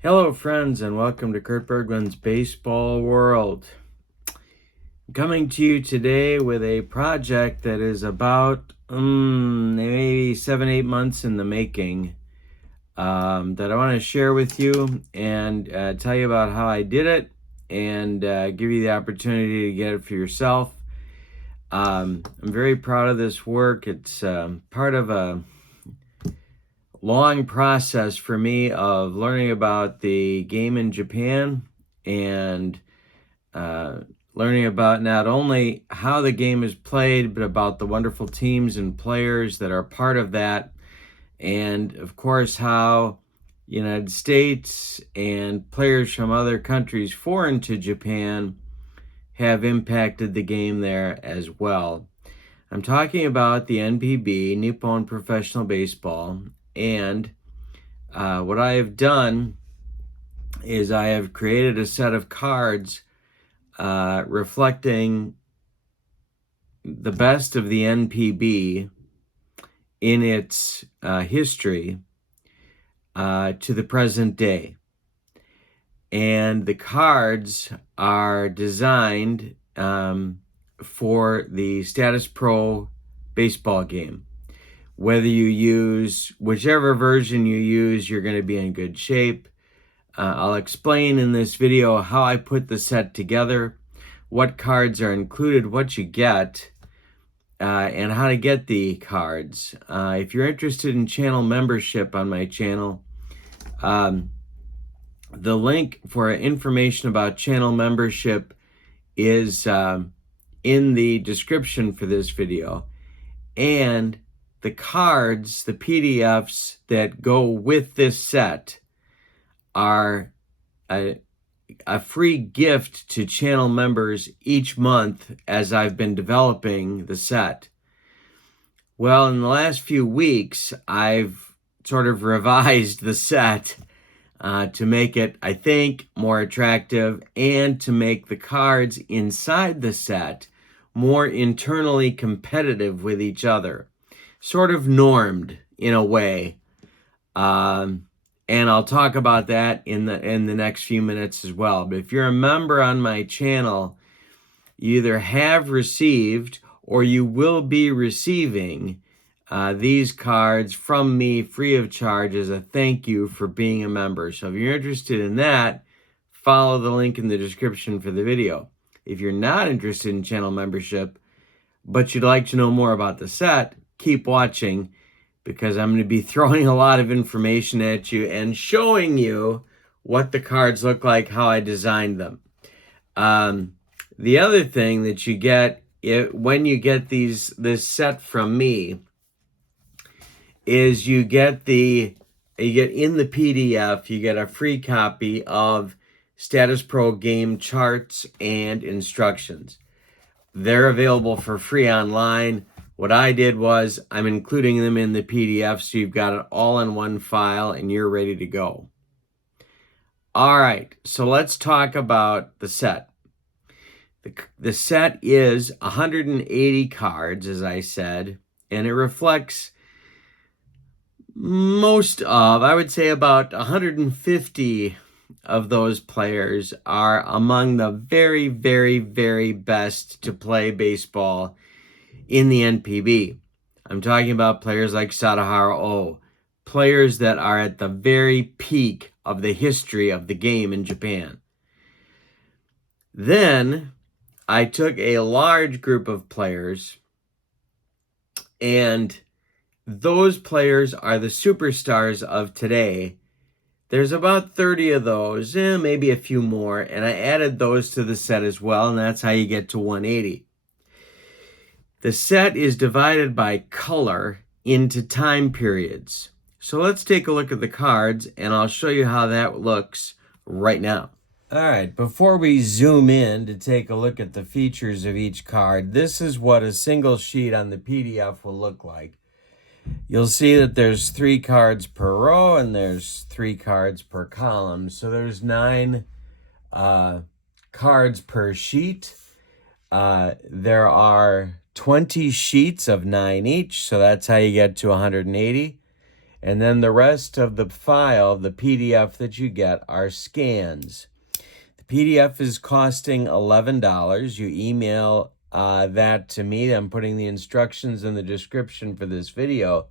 Hello, friends, and welcome to Kurt Berglund's Baseball World. I'm coming to you today with a project that is about maybe 7-8 months in the making that I want to share with you and tell you about how I did it and give you the opportunity to get it for yourself. I'm very proud of this work. It's part of a long process for me of learning about the game in Japan and learning about not only how the game is played, but about the wonderful teams and players that are part of that. And of course, how United States and players from other countries foreign to Japan have impacted the game there as well. I'm talking about the NPB, Nippon Professional Baseball, and what I have done is I have created a set of cards reflecting the best of the NPB in its history to the present day. And the cards are designed for the Status Pro baseball game. Whether you use whichever version you use, you're going to be in good shape. I'll explain in this video how I put the set together, what cards are included, what you get, and how to get the cards. If you're interested in channel membership on my channel, the link for information about channel membership is in the description for this video. And the cards, the PDFs that go with this set are a free gift to channel members each month as I've been developing the set. Well, in the last few weeks, I've sort of revised the set to make it, I think, more attractive and to make the cards inside the set more internally competitive with each other. Sort of normed in a way. And I'll talk about that in the next few minutes as well. But if you're a member on my channel, you either have received or you will be receiving these cards from me free of charge as a thank you for being a member. So if you're interested in that, follow the link in the description for the video. If you're not interested in channel membership, but you'd like to know more about the set, keep watching, because I'm going to be throwing a lot of information at you and showing you what the cards look like, how I designed them. The other thing that you get when you get this set from me is you get in the PDF, you get a free copy of Status Pro game charts and instructions. They're available for free online. What I did was I'm including them in the PDF so you've got it all in one file and you're ready to go. All right, so let's talk about the set. The set is 180 cards, as I said, and it reflects most of, I would say about 150 of those players are among the very, very, very best to play baseball in the NPB. I'm talking about players like Sadaharu Oh, players that are at the very peak of the history of the game in Japan. Then I took a large group of players, and those players are the superstars of today. There's about 30 of those, maybe a few more, and I added those to the set as well, and that's how you get to 180. The set is divided by color into time periods. So let's take a look at the cards, and I'll show you how that looks right now. All right, before we zoom in to take a look at the features of each card, this is what a single sheet on the PDF will look like. You'll see that there's 3 cards per row and there's 3 cards per column. So there's 9 cards per sheet. There are 20 sheets of 9 each, so that's how you get to 180. And then the rest of the file, the PDF that you get, are scans. The PDF is costing $11. You email that to me. I'm putting the instructions in the description for this video.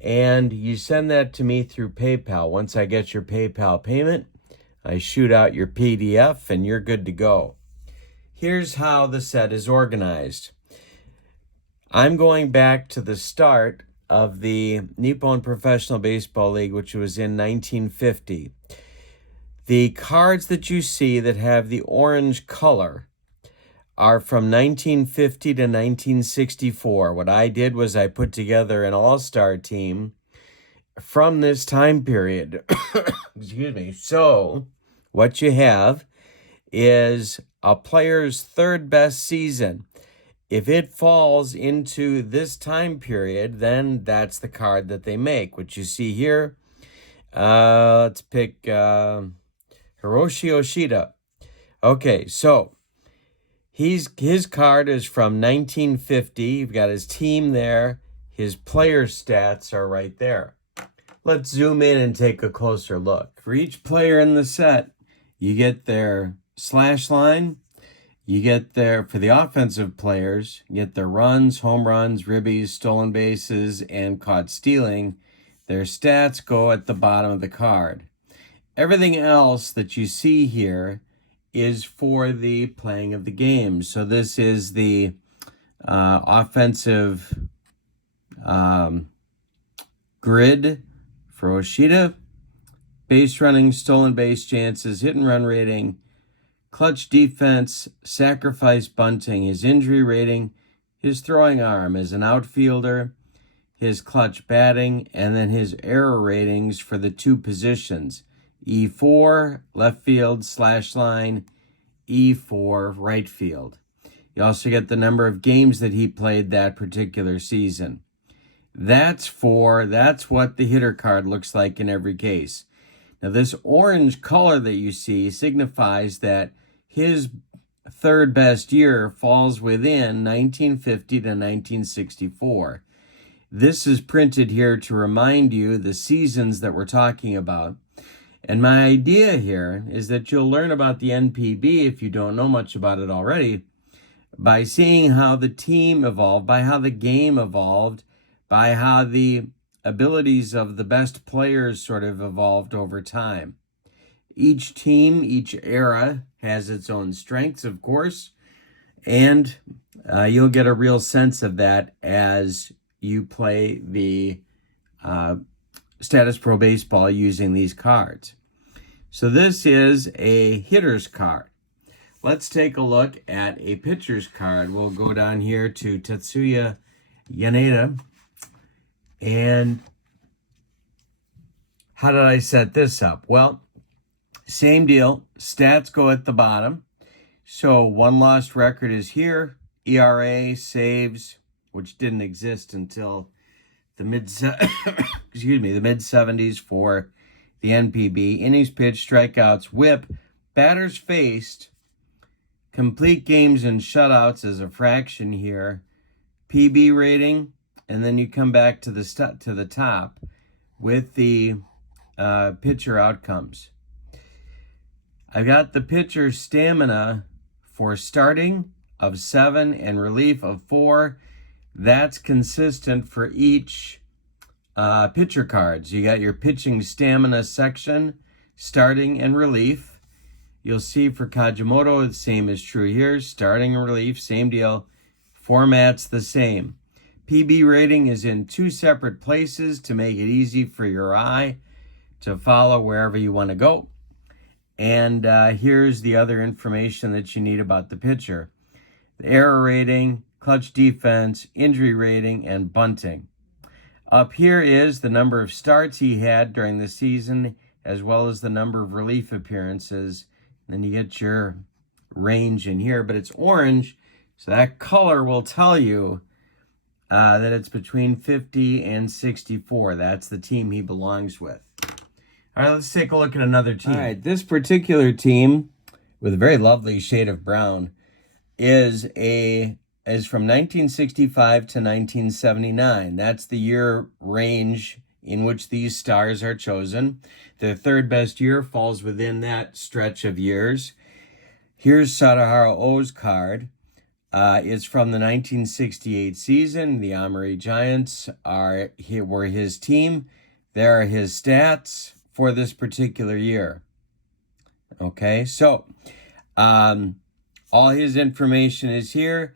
And you send that to me through PayPal. Once I get your PayPal payment, I shoot out your PDF and you're good to go. Here's how the set is organized. I'm going back to the start of the Nippon Professional Baseball League, which was in 1950. The cards that you see that have the orange color are from 1950 to 1964. What I did was I put together an all-star team from this time period. Excuse me. So what you have is a player's third best season. If it falls into this time period, then that's the card that they make. What you see here, let's pick Hiroshi Yoshida. Okay, so his card is from 1950. You've got his team there. His player stats are right there. Let's zoom in and take a closer look. For each player in the set, you get their slash line. You get their, for the offensive players, you get their runs, home runs, ribbies, stolen bases, and caught stealing. Their stats go at the bottom of the card. Everything else that you see here is for the playing of the game. So this is the offensive grid for Yoshida. Base running, stolen base chances, hit and run rating, clutch defense, sacrifice bunting, his injury rating, his throwing arm as an outfielder, his clutch batting, and then his error ratings for the two positions. E4, left field, slash line, E4, right field. You also get the number of games that he played that particular season. That's what the hitter card looks like in every case. Now, this orange color that you see signifies that his third best year falls within 1950 to 1964. This is printed here to remind you the seasons that we're talking about. And my idea here is that you'll learn about the NPB, if you don't know much about it already, by seeing how the team evolved, by how the game evolved, by how the abilities of the best players sort of evolved over time. Each team, each era has its own strengths, of course, and you'll get a real sense of that as you play the Status Pro Baseball using these cards. So this is a hitter's card. Let's take a look at a pitcher's card. We'll go down here to Tetsuya Yaneda. And how did I set this up? Well, same deal. Stats go at the bottom. So one lost record is here. ERA, saves, which didn't exist until the mid-70s for the NPB. Innings pitched, strikeouts, whip, batters faced, complete games and shutouts as a fraction here. PB rating, and then you come back to the top with the pitcher outcomes. I've got the pitcher stamina for starting of 7 and relief of 4. That's consistent for each pitcher cards. You got your pitching stamina section, starting and relief. You'll see for Kajimoto, the same is true here. Starting and relief, same deal. Format's the same. PB rating is in 2 separate places to make it easy for your eye to follow wherever you want to go. And here's the other information that you need about the pitcher. The error rating, clutch defense, injury rating, and bunting. Up here is the number of starts he had during the season, as well as the number of relief appearances. And then you get your range in here, but it's orange, so that color will tell you that it's between 50 and 64. That's the team he belongs with. All right, let's take a look at another team. All right, this particular team, with a very lovely shade of brown, is from 1965 to 1979. That's the year range in which these stars are chosen. Their third best year falls within that stretch of years. Here's Sadaharu Oh's card. It's from the 1968 season. The Amari Giants were his team. There are his stats for this particular year. Okay, so all his information is here.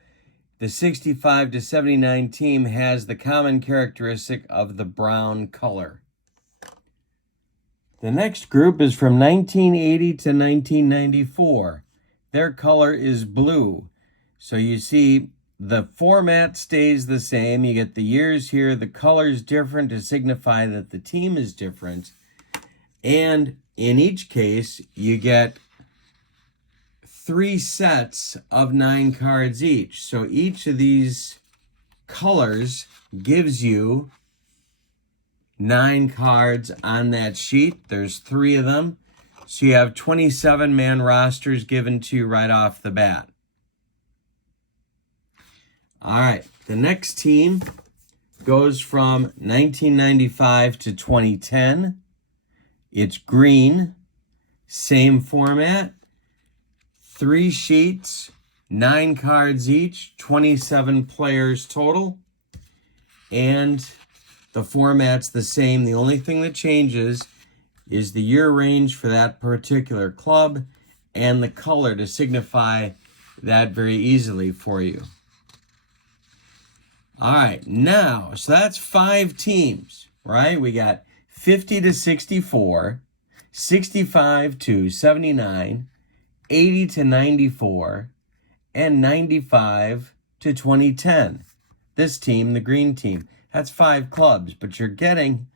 The 65 to 79 team has the common characteristic of the brown color. The next group is from 1980 to 1994. Their color is blue. So you see the format stays the same. You get the years here. The color is different to signify that the team is different. And in each case, you get 3 sets of 9 cards each. So each of these colors gives you 9 cards on that sheet. There's 3 of them. So you have 27-man rosters given to you right off the bat. All right, the next team goes from 1995 to 2010. It's green, same format. 3 sheets, 9 cards each, 27 players total. And the format's the same. The only thing that changes is the year range for that particular club and the color to signify that very easily for you. All right, now, so that's 5 teams, right? We got 50 to 64, 65 to 79, 80 to 94, and 95 to 2010. This team, the green team, that's 5 clubs, but you're getting,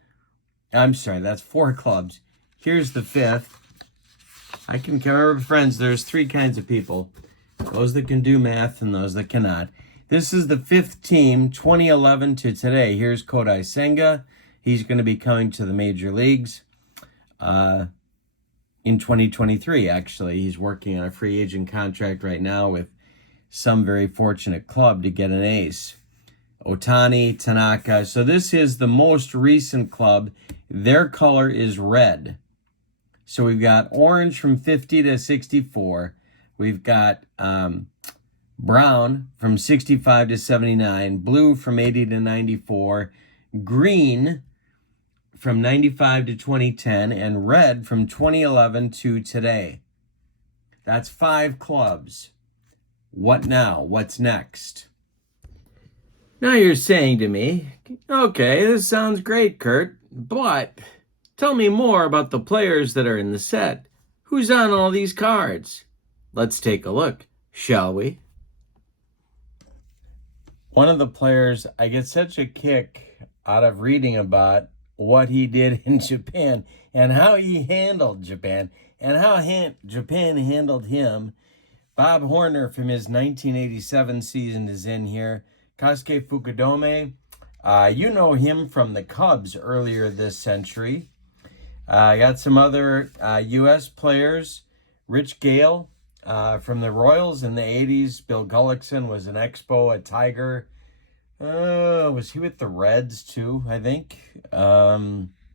I'm sorry, that's 4 clubs. Here's the 5th. I can remember, friends, there's 3 kinds of people. Those that can do math and those that cannot. This is the 5th team, 2011 to today. Here's KOUDAI SENGA. He's going to be coming to the major leagues. In 2023, actually. He's working on a free agent contract right now with some very fortunate club to get an ace. OHTANI, Tanaka. So this is the most recent club. Their color is red. So we've got orange from 50 to 64. We've got brown from 65 to 79. Blue from 80 to 94. Green from 95 to 2010, and red from 2011 to today. That's 5 clubs. What now? What's next? Now you're saying to me, okay, this sounds great, Kurt, but tell me more about the players that are in the set. Who's on all these cards? Let's take a look, shall we? One of the players, I get such a kick out of reading about what he did in Japan and how he handled Japan and how Japan handled him. Bob Horner from his 1987 season is in here. Kasuke Fukudome, you know him from the Cubs earlier this century. I got some other U.S. players. Rich Gale from the Royals in the 80s. Bill Gullickson was an Expo, a Tiger. Was he with the Reds too, I think?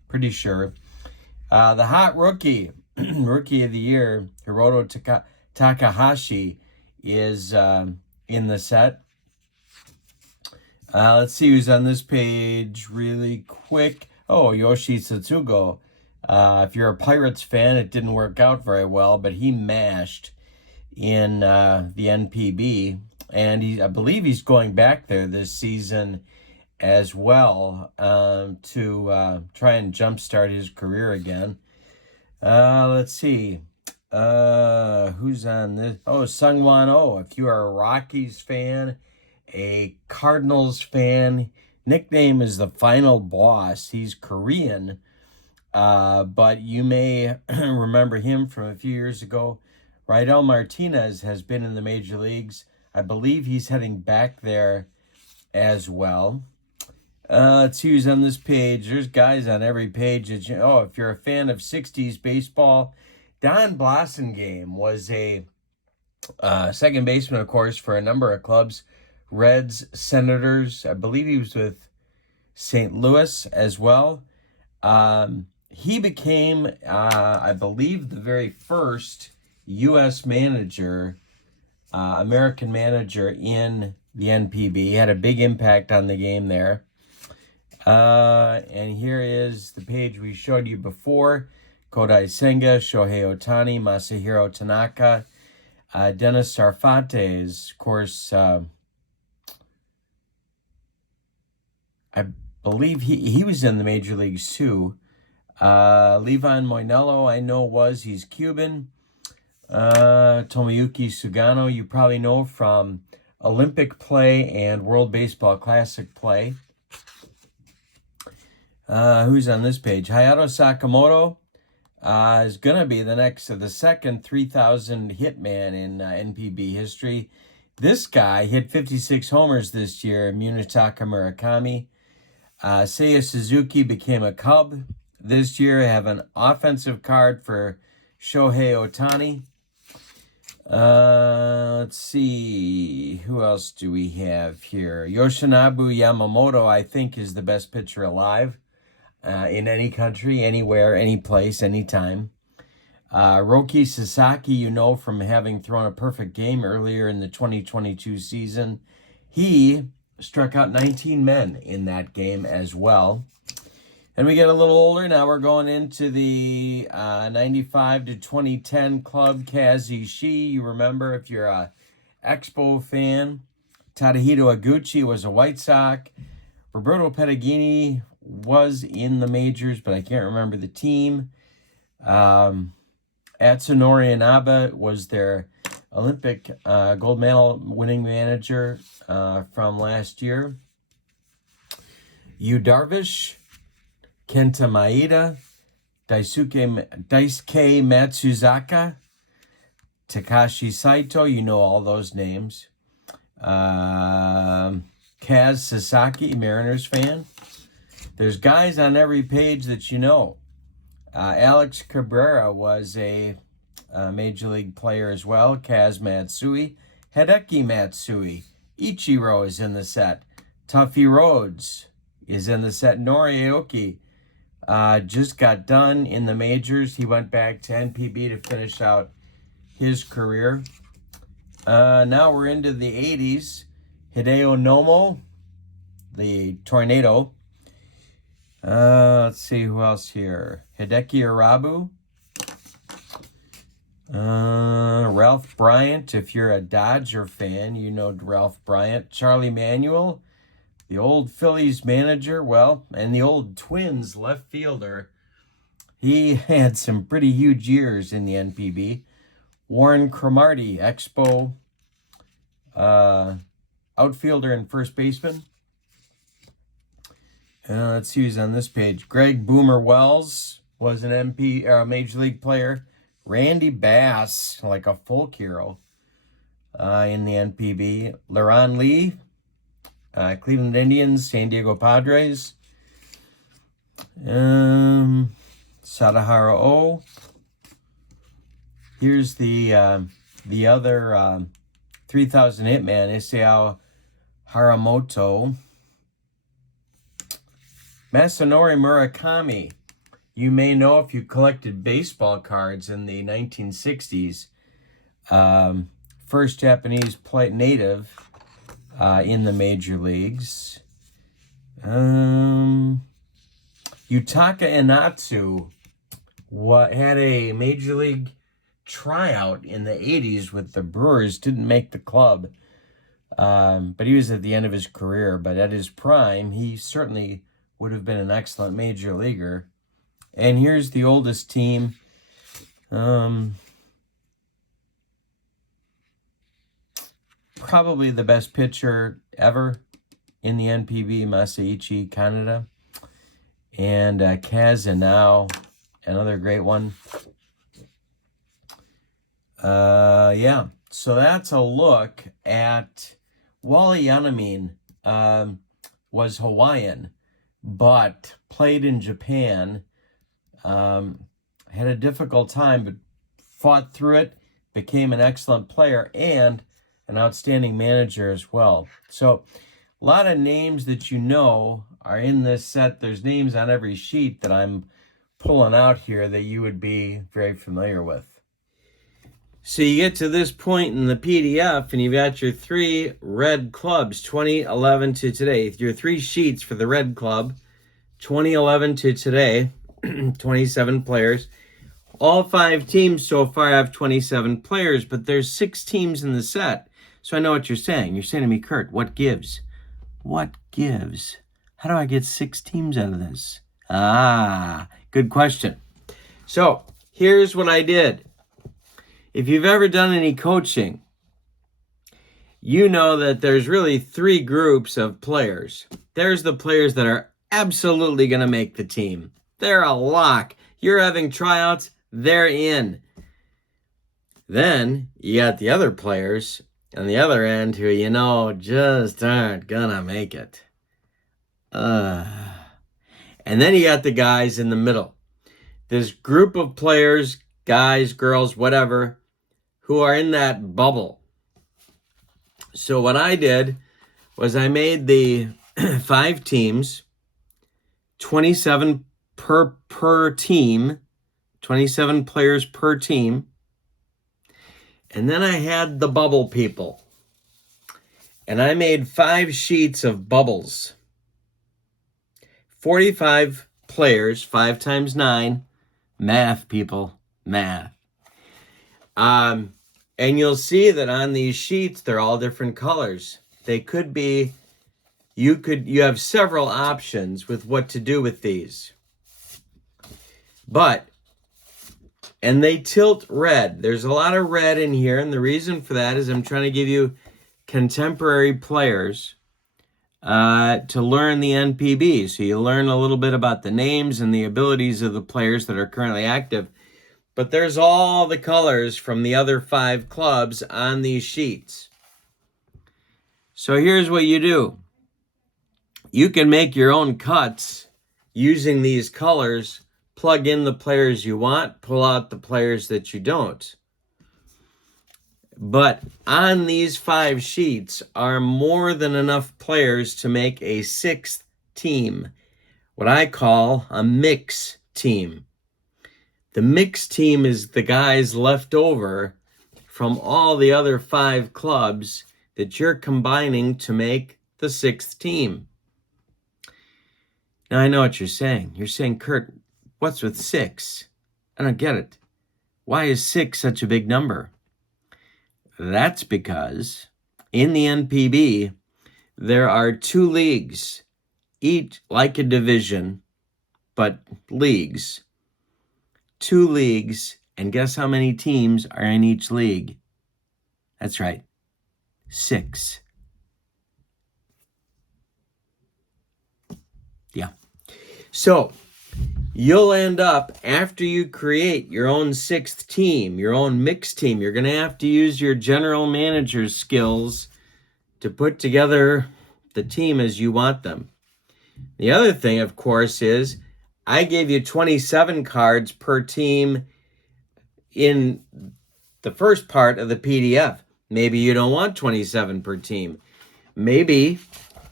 Pretty sure. The hot rookie, rookie of the year, Hiroto Takahashi, is in the set. Let's see who's on this page really quick. Oh, Yoshi Satsugo. If you're a Pirates fan, it didn't work out very well, but he mashed in the NPB. And I believe he's going back there this season as well to try and jumpstart his career again. Let's see. Who's on this? Oh, Sungwon Oh. If you are a Rockies fan, a Cardinals fan, nickname is the Final Boss. He's Korean, but you may remember him from a few years ago. Raidel Martinez has been in the major leagues. I believe he's heading back there as well. Let's see who's on this page. There's guys on every page. If you're a fan of 60s baseball, Don Blossengame was a second baseman, of course, for a number of clubs. Reds, Senators. I believe he was with St. Louis as well. He became, I believe, the very first U.S. manager, American manager in the NPB. He had a big impact on the game there. And here is the page we showed you before. KOUDAI Senga, Shohei OHTANI, Masahiro Tanaka, Dennis Sarfates, of course, I believe he was in the major leagues too. Levan Moinello, I know he's Cuban. Tomoyuki Sugano, you probably know from Olympic play and World Baseball Classic play. Who's on this page? Hayato Sakamoto is going to be the second 3,000 hit man in NPB history. This guy hit 56 homers this year, Munetaka Murakami. SEIYA Suzuki became a Cub this year. I have an offensive card for Shohei OHTANI. Let's see. Who else do we have here? Yoshinobu Yamamoto, I think, is the best pitcher alive in any country, anywhere, any place, anytime. ROKI Sasaki, you know from having thrown a perfect game earlier in the 2022 season. He struck out 19 men in that game as well. And we get a little older. Now we're going into the 95 to 2010 club, Kazi Ishii. You remember if you're a Expo fan. Tadahito Aguchi was a White Sox. Roberto Pettagini was in the majors, but I can't remember the team. Atsunori Inaba was their Olympic gold medal winning manager from last year. Yu Darvish, Kenta Maeda, Daisuke Matsuzaka, Takashi Saito, you know all those names. Kaz Sasaki, Mariners fan. There's guys on every page that you know. Alex Cabrera was a Major League player as well. Kaz Matsui, Hideki Matsui. Ichiro is in the set. Tuffy Rhodes is in the set. Nori Aoki just got done in the majors. He went back to NPB to finish out his career. Now we're into the 80s. Hideo Nomo, the Tornado. Let's see who else here. Hideki Arabu. Ralph Bryant, if you're a Dodger fan, you know Ralph Bryant. Charlie Manuel, the old Phillies manager, and the old Twins left fielder. He had some pretty huge years in the NPB. Warren Cromartie, Expo outfielder and first baseman. Let's see who's on this page. Greg Boomer Wells was an Major League player. Randy Bass, like a folk hero in the NPB. Leron Lee, Cleveland Indians, San Diego Padres. Sadahara O. Here's the other 3,000 hitman, Isao Haramoto. Masanori Murakami. You may know if you collected baseball cards in the 1960s. First Japanese native in the major leagues. Yutaka Inatsu had a major league tryout in the 80s with the Brewers. Didn't make the club. But he was at the end of his career. But at his prime, he certainly would have been an excellent major leaguer. And here's the oldest team. Probably the best pitcher ever in the NPB, Masaichi Kaneda. And Kazunao, another great one. Yeah, so that's a look at Wally Yanamine. Was Hawaiian, but played in Japan. Had a difficult time, but fought through it, became an excellent player, and an outstanding manager as well. So a lot of names that you know are in this set. There's names on every sheet that I'm pulling out here that you would be very familiar with. So you get to this point in the PDF and you've got your 3 red clubs, 2011 to today. Your 3 sheets for the red club, 2011 to today, 27 players. All 5 teams so far have 27 players, but there's 6 teams in the set. So I know what you're saying. You're saying to me, Kurt, what gives? What gives? How do I get 6 teams out of this? Ah, good question. So here's what I did. If you've ever done any coaching, you know that there's really 3 groups of players. There's the players that are absolutely going to make the team. They're a lock. You're having tryouts, they're in. Then you got the other players on the other end who you know just aren't going to make it. And then you got the guys in the middle. This group of players, guys, girls, whatever, who are in that bubble. So what I did was I made the 5 teams, 27 per team, 27 players per team. And then I had the bubble people. And I made 5 sheets of bubbles. 45 players, 5 times 9. Math, people, math. And you'll see that on these sheets, they're all different colors. They could be, you have several options with what to do with these. And they tilt red. There's a lot of red in here, and the reason for that is I'm trying to give you contemporary players to learn the NPB. So you learn a little bit about the names and the abilities of the players that are currently active. But there's all the colors from the other 5 clubs on these sheets. So here's what you do. You can make your own cuts using these colors, plug in the players you want, pull out the players that you don't. But on these 5 sheets are more than enough players to make a 6th team, what I call a mix team. The mixed team is the guys left over from all the other 5 clubs that you're combining to make the 6th team. Now, I know what you're saying. You're saying, Kurt, what's with 6? I don't get it. Why is 6 such a big number? That's because in the NPB, there are 2 leagues, each like a division, but leagues. 2 leagues, and guess how many teams are in each league? That's right, 6. Yeah. So you'll end up, after you create your own 6th team, your own mixed team, you're going to have to use your general manager's skills to put together the team as you want them. The other thing, of course, is I gave you 27 cards per team in the first part of the PDF. Maybe you don't want 27 per team. Maybe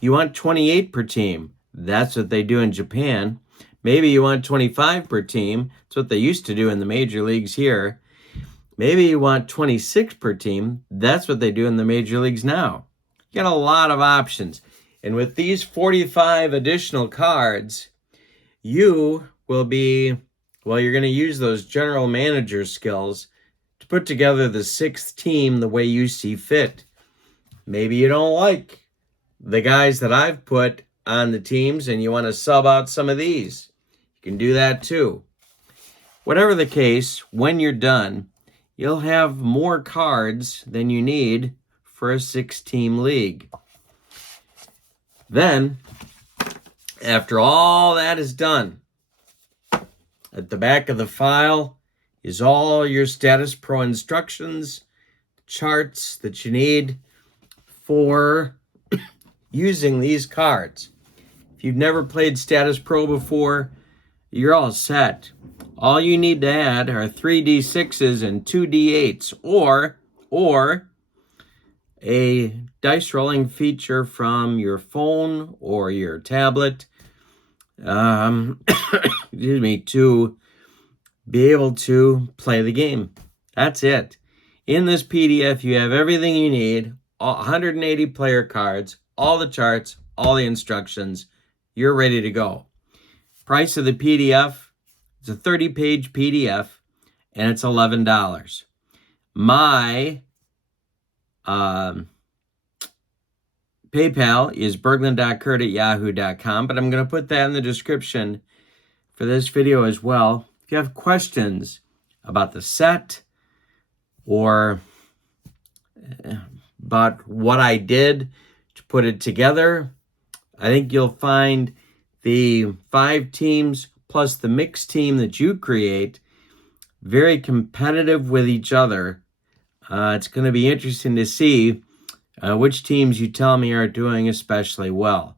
you want 28 per team. That's what they do in Japan. Maybe you want 25 per team. That's what they used to do in the major leagues here. Maybe you want 26 per team. That's what they do in the major leagues now. You got a lot of options. And with these 45 additional cards, you will be, well, you're going to use those general manager skills to put together the 6th team the way you see fit. Maybe you don't like the guys that I've put on the teams and you want to sub out some of these. You can do that too. Whatever the case, when you're done, you'll have more cards than you need for a 6-team league. Then, after all that is done, at the back of the file is all your Status Pro instructions, charts that you need for using these cards. If you've never played Status Pro before, you're all set. All you need to add are 3 D6s and 2 D8s, or a dice rolling feature from your phone or your tablet excuse me, to be able to play the game. That's it. In this PDF, you have everything you need, 180 player cards, all the charts, all the instructions. You're ready to go. Price of the PDF, it's a 30-page PDF, and it's $11. My PayPal is berglund.kurt@yahoo.com, but I'm going to put that in the description for this video as well. If you have questions about the set or about what I did to put it together, I think you'll find the 5 teams plus the mixed team that you create very competitive with each other. It's going to be interesting to see which teams you tell me are doing especially well.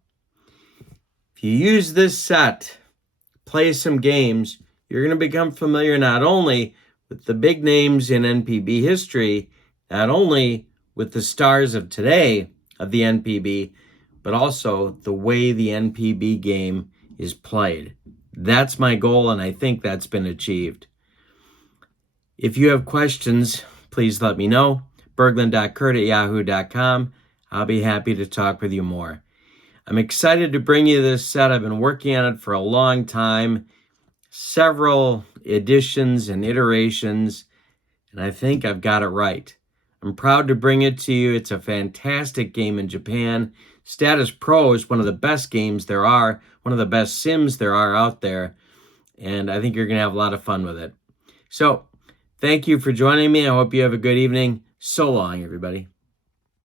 If you use this set, play some games, you're going to become familiar not only with the big names in NPB history, not only with the stars of today of the NPB, but also the way the NPB game is played. That's my goal, and I think that's been achieved. If you have questions, please let me know. berglund.kurt@yahoo.com. I'll be happy to talk with you more. I'm excited to bring you this set. I've been working on it for a long time, several editions and iterations, and I think I've got it right. I'm proud to bring it to you. It's a fantastic game in Japan. Status Pro is one of the best games there are, one of the best sims there are out there, and I think you're going to have a lot of fun with it. So, thank you for joining me. I hope you have a good evening. So long, everybody.